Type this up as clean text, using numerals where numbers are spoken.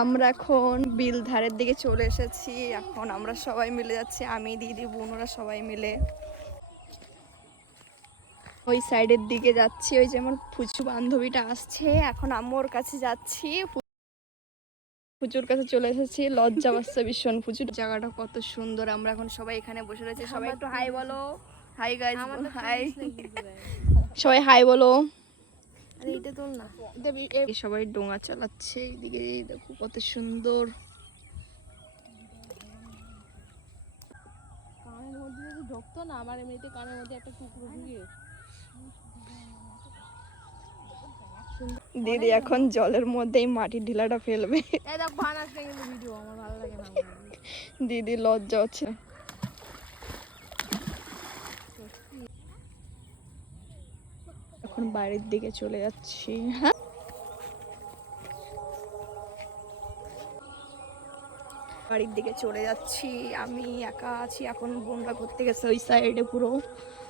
আমরা এখন বিল ধারের দিকে চলে এসেছি। এখন আমরা সবাই মিলে যাচ্ছি, আমি দিদি বোনরা সবাই মিলে ওই সাইডের দিকে যাচ্ছি। ওই যে আমার ফুচু বান্ধবীটা আসছে, এখন আম্মুর কাছে যাচ্ছি। ফুচুর কাছে চলে এসেছি, লজ্জা পাচ্ছে ভীষণ। ফুচুর জায়গাটা কত সুন্দর। আমরা এখন সবাই এখানে বসে রয়েছি। সবাই একটু হাই বলো। হাই গাইস, হাই সবাই, হাই বলো। এইটা তোল না, সবাই ডোঙা চালাচ্ছে। এইদিকে দেখো কত সুন্দর। কানের মধ্যে যদি ঢুকতো না, আমার এমনিতে কানের মধ্যে একটা টুকরো ঢুকে। দিদি এখন জলের মধ্যেই মাটির ঢিলাটা ফেলবে। এই দেখ ভান আসবে কিন্তু ভিডিও আমার ভালো লাগে না। দিদি লজ্জা হচ্ছে। এখন বাড়ির দিকে চলে যাচ্ছি। হ্যাঁ, বাড়ির দিকে চলে যাচ্ছি। আমি একা আছি এখন, বোনরা ঘুরতে গেছে ওই সাইডে পুরো।